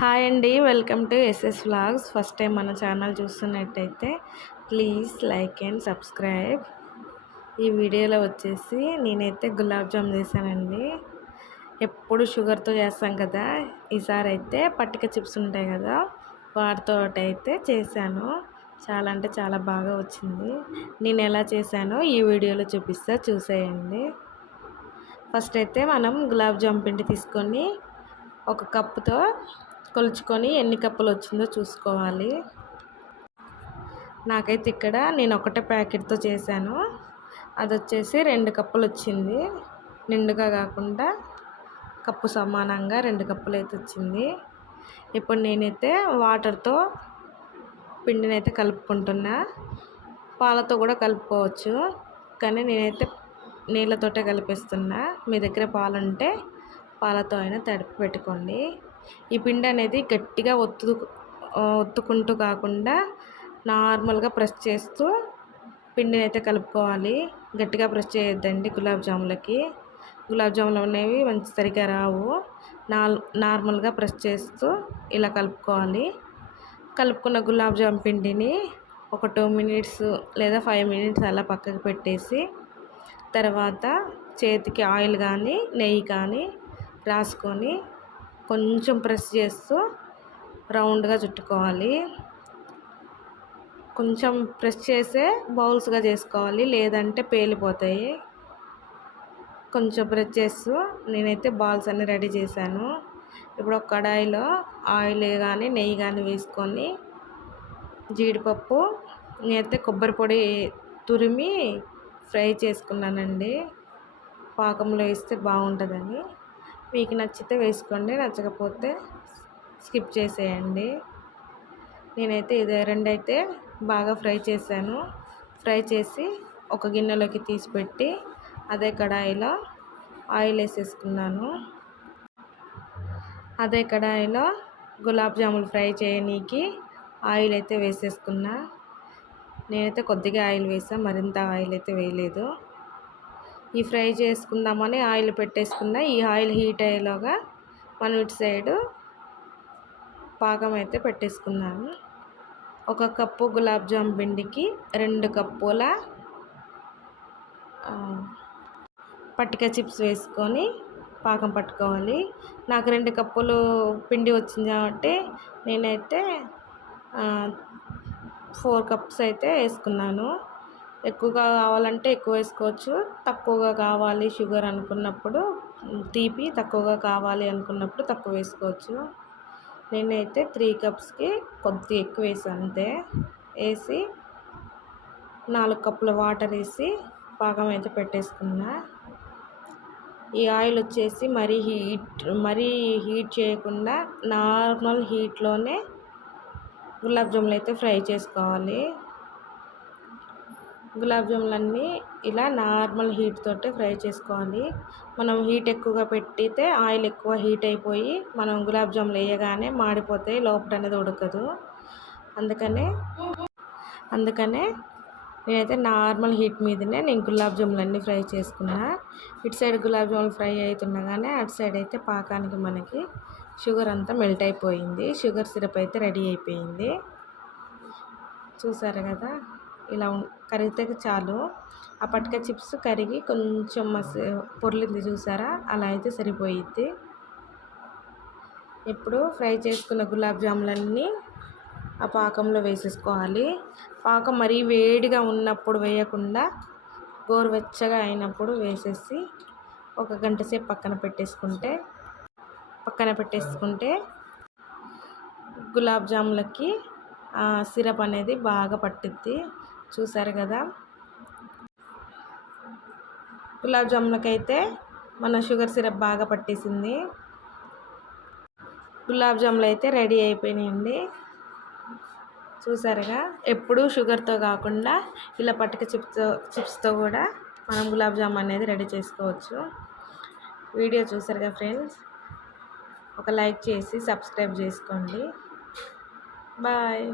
Hi అండి, welcome to SS vlogs. First time మన channel చూస్తున్నట్టయితే ప్లీజ్ లైక్ అండ్ సబ్స్క్రైబ్. ఈ వీడియోలో వచ్చేసి నేనైతే గులాబ్ జామ్ చేశానండి. ఎప్పుడు షుగర్తో చేస్తాం కదా, ఈసారి అయితే పట్టిక చిప్స్ ఉంటాయి కదా, వాటితో అయితే చేశాను. చాలా అంటే చాలా బాగా వచ్చింది. నేను ఎలా చేశానో ఈ వీడియోలో చూపిస్తా, చూసేయండి. ఫస్ట్ అయితే మనం గులాబ్ జామ్ పిండి తీసుకొని ఒక కప్పుతో కొలుచుకొని ఎన్ని కప్పులు వచ్చిందో చూసుకోవాలి. నాకైతే ఇక్కడ నేను ఒకటే ప్యాకెట్తో చేశాను, అది వచ్చేసి 2 కప్పులు వచ్చింది. నిండుగా కాకుండా కప్పు సమానంగా 2 కప్పులు అయితే వచ్చింది. ఇప్పుడు నేనైతే వాటర్తో పిండిని అయితే కలుపుకుంటున్నా. పాలతో కూడా కలుపుకోవచ్చు, కానీ నేనైతే నీళ్ళతోటే కలిపిస్తున్నా. మీ దగ్గర పాలు ఉంటే పాలతో అయినా తడిపి పెట్టుకోండి. ఈ పిండి అనేది గట్టిగా ఒత్తుకుంటూ కాకుండా నార్మల్గా ప్రెస్ చేస్తూ పిండిని అయితే కలుపుకోవాలి. గట్టిగా ప్రెస్ చేయొద్దండి. గులాబ్ జాములు అనేవి మంచి సరిగా రావు. నార్మల్గా ప్రెస్ చేస్తూ ఇలా కలుపుకోవాలి. కలుపుకున్న గులాబ్ జామ్ పిండిని ఒక 2 మినిట్స్ లేదా 5 మినిట్స్ అలా పక్కకు పెట్టేసి, తర్వాత చేతికి ఆయిల్ కానీ నెయ్యి కానీ రాసుకొని కొంచెం ప్రెస్ చేస్తూ రౌండ్గా చుట్టుకోవాలి. కొంచెం ప్రెస్ చేసే బౌల్స్గా చేసుకోవాలి, లేదంటే పేలిపోతాయి. కొంచెం ప్రెస్ చేస్తూ నేనైతే బాల్స్ అన్నీ రెడీ చేశాను. ఇప్పుడు ఒక కడాయిలో ఆయిల్ కానీ నెయ్యి కానీ వేసుకొని జీడిపప్పు, నేనైతే కొబ్బరి పొడి తురిమి ఫ్రై చేసుకున్నానండి. పాకంలో వేస్తే బాగుంటుందని. మీకు నచ్చితే వేసుకోండి, నచ్చకపోతే స్కిప్ చేసేయండి. నేనైతే ఇదే 2 అయితే బాగా ఫ్రై చేశాను. ఫ్రై చేసి ఒక గిన్నెలోకి తీసి పెట్టి అదే కడాయిలో ఆయిల్ వేసేసుకున్నాను. అదే కడాయిలో గులాబ్ జాములు ఫ్రై చేయనీకి ఆయిల్ అయితే వేసేసుకున్నా. నేనైతే కొద్దిగా ఆయిల్ వేసాను, మరింత ఆయిల్ అయితే వేయలేదు. ఈ ఫ్రై చేసుకుందామని ఆయిల్ పెట్టేసుకున్న. ఈ ఆయిల్ హీట్ అయ్యేలోగా మనం ఇటు సైడు పాకం అయితే పెట్టేసుకున్నాము. 1 కప్పు గులాబ్ జామ్ పిండికి 2 కప్పుల పట్టిక చిప్స్ వేసుకొని పాకం పట్టుకోవాలి. నాకు 2 కప్పులు పిండి వచ్చింది కాబట్టి నేనైతే 4 కప్స్ అయితే వేసుకున్నాను. ఎక్కువగా కావాలంటే ఎక్కువ వేసుకోవచ్చు, తక్కువగా కావాలి షుగర్ అనుకున్నప్పుడు, తీపి తక్కువగా కావాలి అనుకున్నప్పుడు తక్కువ వేసుకోవచ్చు. నేనైతే 3 కప్స్కి కొద్దిగా ఎక్కువ వేసాను అంతే. వేసి 4 కప్పుల వాటర్ వేసి పాకం అయితే పెట్టేసుకున్నా. ఈ ఆయిల్ వచ్చేసి మరీ హీట్ చేయకుండా నార్మల్ హీట్లోనే గులాబ్ జాములు అయితే ఫ్రై చేసుకోవాలి. గులాబ్ జాములన్నీ ఇలా నార్మల్ హీట్ తోటే ఫ్రై చేసుకోవాలి. మనం హీట్ ఎక్కువగా పెట్టితే ఆయిల్ ఎక్కువ హీట్ అయిపోయి మనం గులాబ్ జాములు వేయగానే మాడిపోతాయి, లోపల అనేది ఉడకదు. అందుకనే నేనైతే నార్మల్ హీట్ మీదనే నేను గులాబ్ జాములు అన్నీ ఫ్రై చేసుకున్నా. ఇటు సైడ్ గులాబ్ జాములు ఫ్రై అవుతుండగానే అటు సైడ్ అయితే పాకానికి మనకి షుగర్ అంతా మెల్ట్ అయిపోయింది. షుగర్ సిరప్ అయితే రెడీ అయిపోయింది. చూసారు కదా, ఇలా కరిగితే చాలు. ఆ పట్టిక చిప్స్ కరిగి కొంచెం పొర్లింది చూసారా, అలా అయితే సరిపోయిద్ది. ఇప్పుడు ఫ్రై చేసుకున్న గులాబ్ జాములన్నీ ఆ పాకంలో వేసేసుకోవాలి. పాకం మరీ వేడిగా ఉన్నప్పుడు వేయకుండా గోరువెచ్చగా అయినప్పుడు వేసేసి ఒక గంట సేపు పక్కన పెట్టేసుకుంటే గులాబ్ జాములకి సిరప్ అనేది బాగా పట్టిద్ది. చూసారు కదా, గులాబ్ జాములకైతే మన షుగర్ సిరప్ బాగా పట్టేసింది. గులాబ్ జాములు అయితే రెడీ అయిపోయినాయండి. చూసారుగా, ఎప్పుడు షుగర్తో కాకుండా ఇలా పట్టిక చిప్స్తో కూడా మనం గులాబ్ జామ్ అనేది రెడీ చేసుకోవచ్చు. వీడియో చూసారుగా ఫ్రెండ్స్, ఒక లైక్ చేసి సబ్స్క్రైబ్ చేసుకోండి. బాయ్.